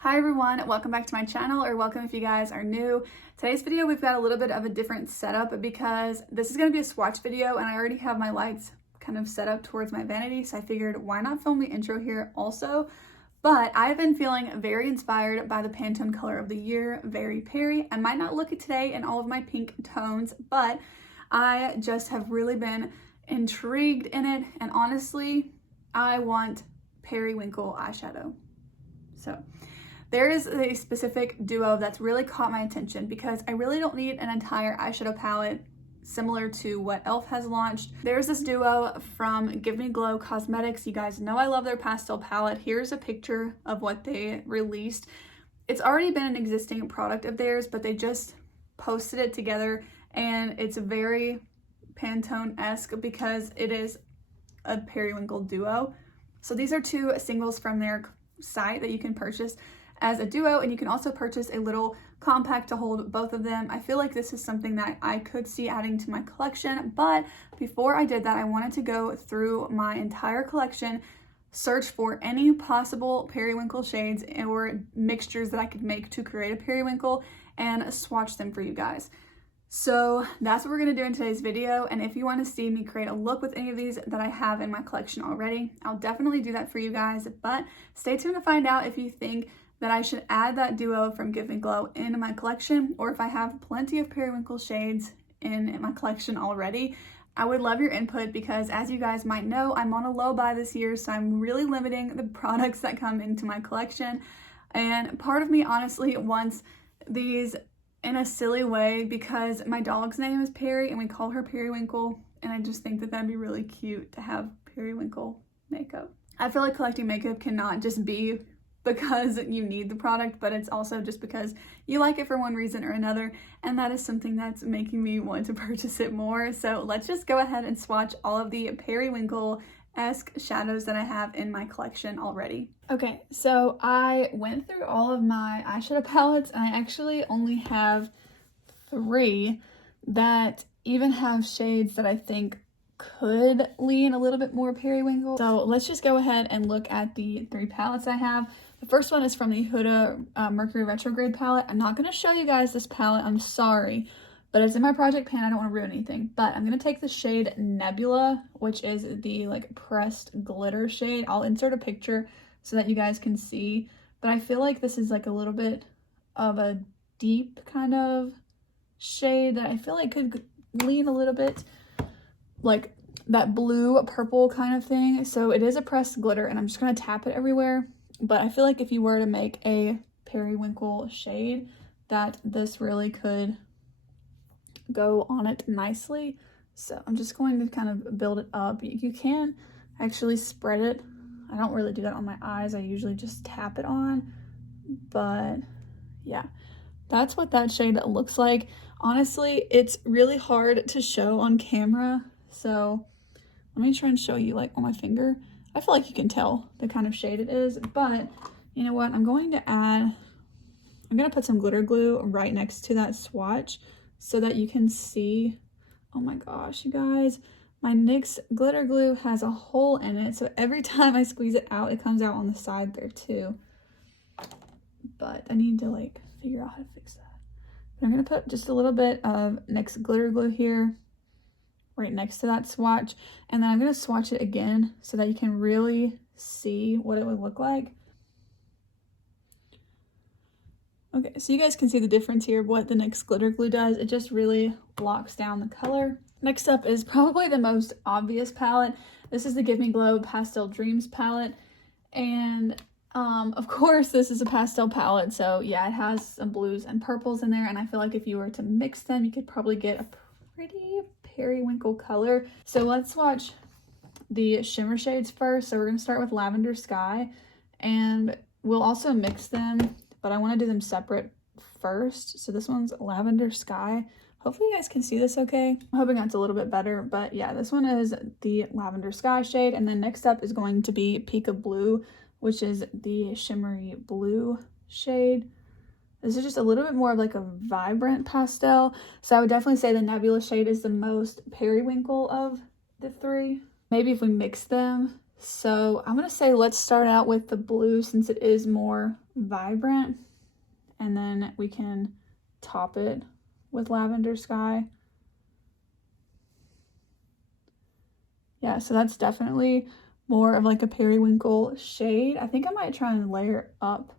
Hi everyone, welcome back to my channel, or welcome if you guys are new. Today's video we've got a little bit of a different setup because this is going to be a swatch video and I already have my lights kind of set up towards my vanity, so I figured why not film the intro here also. But I've been feeling very inspired by the Pantone color of the year, Very Peri. I might not look it today in all of my pink tones, but I just have really been intrigued in it, and honestly I want Periwinkle eyeshadow. So there is a specific duo that's really caught my attention because I really don't need an entire eyeshadow palette similar to what e.l.f. has launched. There's this duo from Give Me Glow Cosmetics. You guys know I love their pastel palette. Here's a picture of what they released. It's already been an existing product of theirs, but they just posted it together and it's very Pantone-esque because it is a Periwinkle duo. So these are two singles from their site that you can purchase as a duo, and you can also purchase a little compact to hold both of them. I feel like this is something that I could see adding to my collection, but before I did that, I wanted to go through my entire collection, search for any possible periwinkle shades or mixtures that I could make to create a periwinkle, and swatch them for you guys. So that's what we're going to do in today's video, and if you want to see me create a look with any of these that I have in my collection already, I'll definitely do that for you guys, but stay tuned to find out if you think that I should add that duo from Give Me Glow into my collection, or if I have plenty of periwinkle shades in my collection already. I would love your input because, as you guys might know, I'm on a low buy this year, so I'm really limiting the products that come into my collection, and part of me honestly wants these in a silly way because my dog's name is Peri and we call her Periwinkle, and I just think that that'd be really cute to have periwinkle makeup. I feel like collecting makeup cannot just be because you need the product, but it's also just because you like it for one reason or another, and that is something that's making me want to purchase it more. So let's just go ahead and swatch all of the Periwinkle-esque shadows that I have in my collection already. Okay, so I went through all of my eyeshadow palettes and I actually only have 3 that even have shades that I think could lean a little bit more periwinkle. So let's just go ahead and look at the 3 palettes I have. The first one is from the Huda Mercury Retrograde palette. I'm not going to show you guys this palette, I'm sorry, but it's in my project pan. I don't want to ruin anything, but I'm going to take the shade Nebula, which is the like pressed glitter shade. I'll insert a picture so that you guys can see, but I feel like this is like a little bit of a deep kind of shade that I feel like could lean a little bit like that blue purple kind of thing. So it is a pressed glitter and I'm just going to tap it everywhere, but I feel like if you were to make a periwinkle shade, that this really could go on it nicely. So I'm just going to kind of build it up. You can actually spread it. I don't really do that on my eyes. I usually just tap it on, but yeah, that's what that shade looks like. Honestly, it's really hard to show on camera, so let me try and show you like on my finger. I feel like you can tell the kind of shade it is, but you know what? I'm going to put some glitter glue right next to that swatch so that you can see. Oh my gosh, you guys, my NYX glitter glue has a hole in it, so every time I squeeze it out, it comes out on the side there too. But I need to like figure out how to fix that. But I'm going to put just a little bit of NYX glitter glue here right next to that swatch, and then I'm going to swatch it again so that you can really see what it would look like. Okay, so you guys can see the difference here of what the NYX glitter glue does. It just really locks down the color. Next up is probably the most obvious palette. This is the Give Me Glow Pastel Dreams palette, and of course this is a pastel palette, so yeah, it has some blues and purples in there, and I feel like if you were to mix them, you could probably get a pretty periwinkle color. So let's swatch the shimmer shades first. So we're going to start with Lavender Sky, and we'll also mix them, but I want to do them separate first. So this one's Lavender Sky. Hopefully you guys can see this okay. I'm hoping that's a little bit better, but yeah, this one is the Lavender Sky shade, and then next up is going to be Pika Blue, which is the shimmery blue shade. This is just a little bit more of like a vibrant pastel. So I would definitely say the Nebula shade is the most periwinkle of the 3. Maybe if we mix them, So I'm gonna say let's start out with the blue since it is more vibrant, and then we can top it with Lavender Sky. Yeah, so that's definitely more of like a periwinkle shade. I think I might try and layer up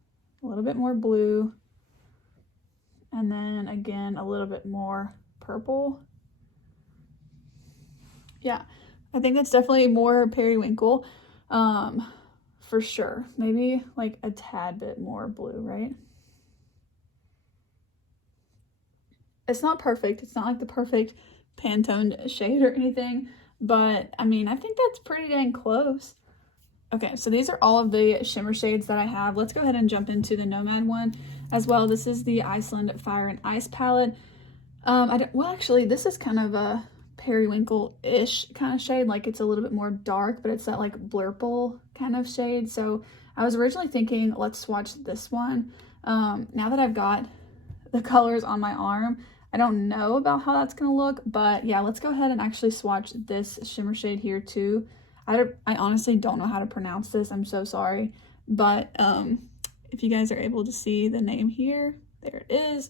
a little bit more blue, and then again a little bit more purple. Yeah, I think that's definitely more periwinkle, for sure. Maybe like a tad bit more blue, right? It's not perfect. It's not like the perfect Pantone shade or anything, but I mean, I think that's pretty dang close. Okay, so these are all of the shimmer shades that I have. Let's go ahead and jump into the Nomad one as well. This is the Iceland Fire and Ice palette. Well, actually, this is kind of a periwinkle-ish kind of shade. Like, it's a little bit more dark, but it's that like blurple kind of shade. So I was originally thinking, let's swatch this one. Now that I've got the colors on my arm, I don't know about how that's gonna look, but yeah, let's go ahead and actually swatch this shimmer shade here too. I honestly don't know how to pronounce this. I'm so sorry, but if you guys are able to see the name here, there it is.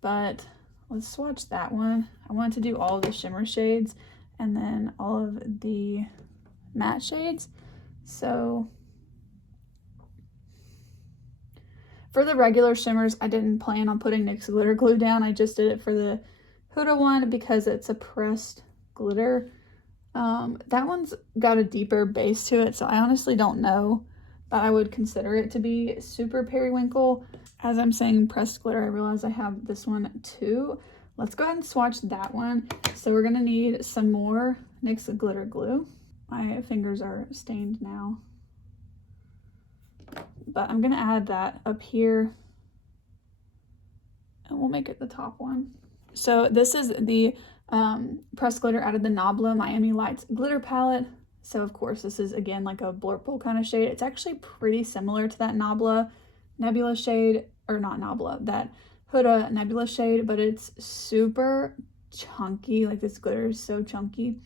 But let's swatch that one. I wanted to do all of the shimmer shades and then all of the matte shades. So for the regular shimmers, I didn't plan on putting NYX glitter glue down. I just did it for the Huda one because it's a pressed glitter. That one's got a deeper base to it, so I honestly don't know, but I would consider it to be super periwinkle. As I'm saying pressed glitter, I realize I have this one too. Let's go ahead and swatch that one. So we're gonna need some more NYX glitter glue. My fingers are stained now, but I'm gonna add that up here and we'll make it the top one. So this is the pressed glitter out of the Nabla Miami Lights glitter palette. So of course this is again like a blurple kind of shade. It's actually pretty similar to that Nabla Nebula shade, or not Nabla, that Huda Nebula shade, but it's super chunky. Like, this glitter is so chunky,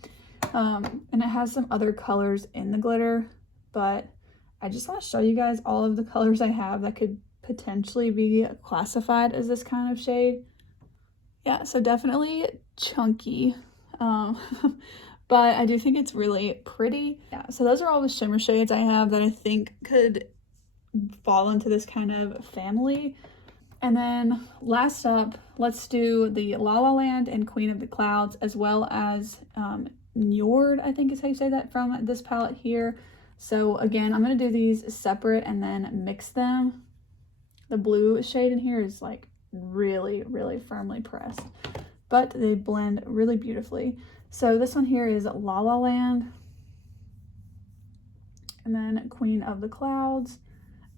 and it has some other colors in the glitter, but I just want to show you guys all of the colors I have that could potentially be classified as this kind of shade. Yeah, so definitely chunky, but I do think it's really pretty. Yeah, so those are all the shimmer shades I have that I think could fall into this kind of family. And then last up, let's do the La La Land and Queen of the Clouds, as well as Nude, I think is how you say that, from this palette here. So again, I'm going to do these separate and then mix them. The blue shade in here is like really, really firmly pressed, but they blend really beautifully. So this one here is La La Land, and then Queen of the Clouds.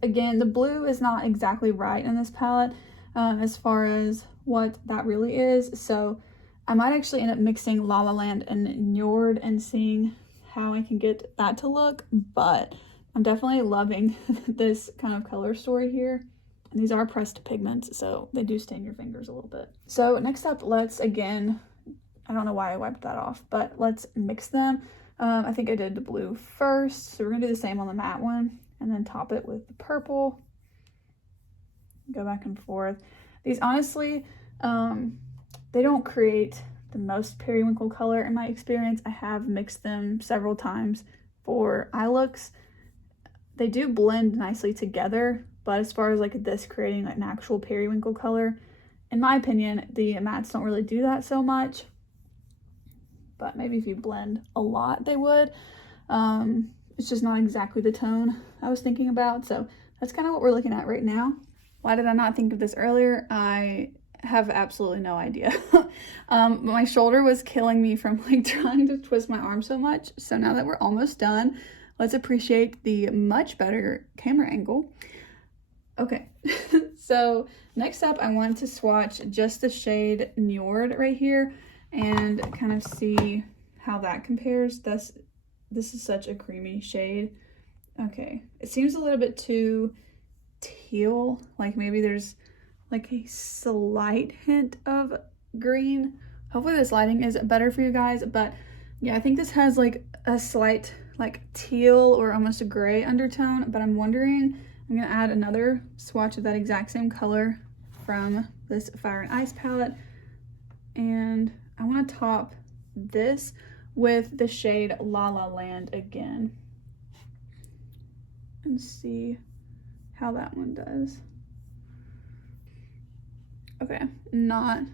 Again, the blue is not exactly right in this palette as far as what that really is, so I might actually end up mixing La La Land and Nude and seeing how I can get that to look, but I'm definitely loving this kind of color story here. And these are pressed pigments, so they do stain your fingers a little bit. So next up, let's again, I don't know why I wiped that off, but let's mix them. I think I did the blue first, so we're gonna do the same on the matte one, and then top it with the purple. Go back and forth. These honestly, they don't create the most periwinkle color in my experience. I have mixed them several times for eye looks. They do blend nicely together, but as far as like this creating like an actual periwinkle color, in my opinion, the mattes don't really do that so much. But maybe if you blend a lot, they would. It's just not exactly the tone I was thinking about. So that's kind of what we're looking at right now. Why did I not think of this earlier? I have absolutely no idea. My shoulder was killing me from like trying to twist my arm so much. So now that we're almost done, let's appreciate the much better camera angle. Okay, so next up, I want to swatch just the shade Nude right here and kind of see how that compares. This is such a creamy shade. Okay, it seems a little bit too teal, like maybe there's like a slight hint of green. Hopefully this lighting is better for you guys, but yeah, I think this has like a slight like teal or almost a gray undertone, but I'm wondering, I'm gonna add another swatch of that exact same color from this Fire and Ice palette, and I want to top this with the shade La La Land again and see how that one does. Okay, not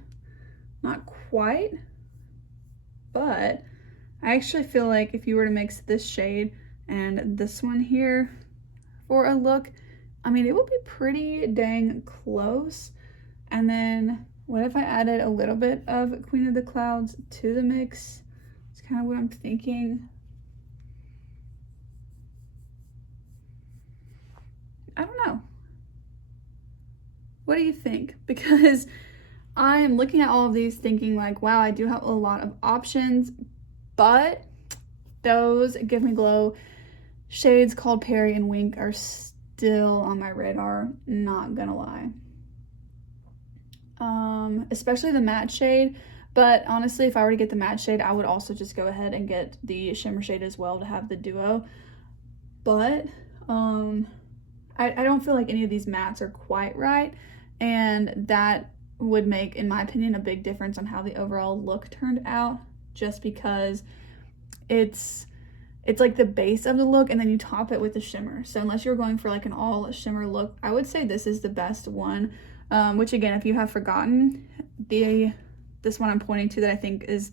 quite, but I actually feel like if you were to mix this shade and this one here for a look, I mean, it would be pretty dang close. And then what if I added a little bit of Queen of the Clouds to the mix? It's kind of what I'm thinking. I don't know. What do you think? Because I am looking at all of these thinking like, wow, I do have a lot of options, but those Give Me Glow shades called Peri and Wink are still on my radar, not gonna lie. Especially the matte shade, but honestly, if I were to get the matte shade, I would also just go ahead and get the shimmer shade as well to have the duo. But I don't feel like any of these mattes are quite right, and that would make, in my opinion, a big difference on how the overall look turned out, just because it's like the base of the look and then you top it with the shimmer. So unless you're going for like an all shimmer look, I would say this is the best one. Which again, if you have forgotten, this one I'm pointing to that I think is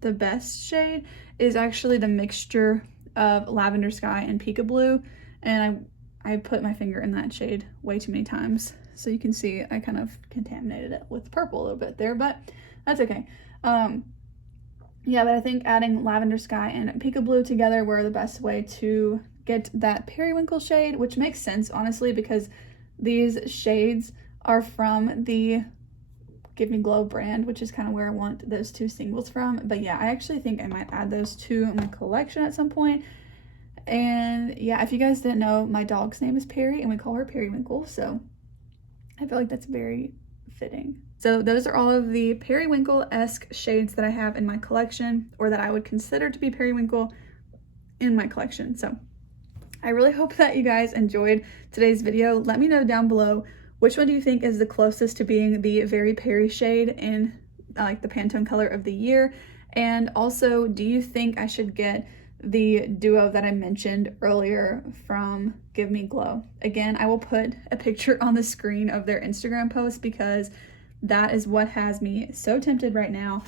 the best shade is actually the mixture of Lavender Sky and Pika Blue, and I put my finger in that shade way too many times, so you can see I kind of contaminated it with purple a little bit there, but that's okay. Yeah, but I think adding Lavender Sky and Pika Blue together were the best way to get that periwinkle shade, which makes sense honestly because these shades are from the Give Me Glow brand, which is kind of where I want those two singles from. But yeah, I actually think I might add those two in my collection at some point. And yeah, if you guys didn't know, my dog's name is Peri and we call her Periwinkle, so I feel like that's very fitting. So those are all of the periwinkle-esque shades that I have in my collection, or that I would consider to be periwinkle in my collection. So I really hope that you guys enjoyed today's video. Let me know down below, which one do you think is the closest to being the very Peri shade in like the Pantone color of the year? And also, do you think I should get the duo that I mentioned earlier from Give Me Glow? Again, I will put a picture on the screen of their Instagram post because that is what has me so tempted right now.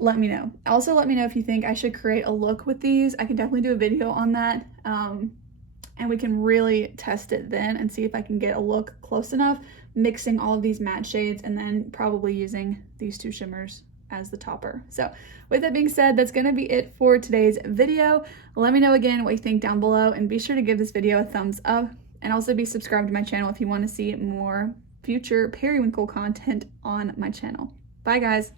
Let me know. Also, let me know if you think I should create a look with these. I can definitely do a video on that. And we can really test it then and see if I can get a look close enough, mixing all of these matte shades and then probably using these two shimmers as the topper. So with that being said, that's gonna be it for today's video. Let me know again what you think down below, and be sure to give this video a thumbs up, and also be subscribed to my channel if you want to see more future periwinkle content on my channel. Bye guys.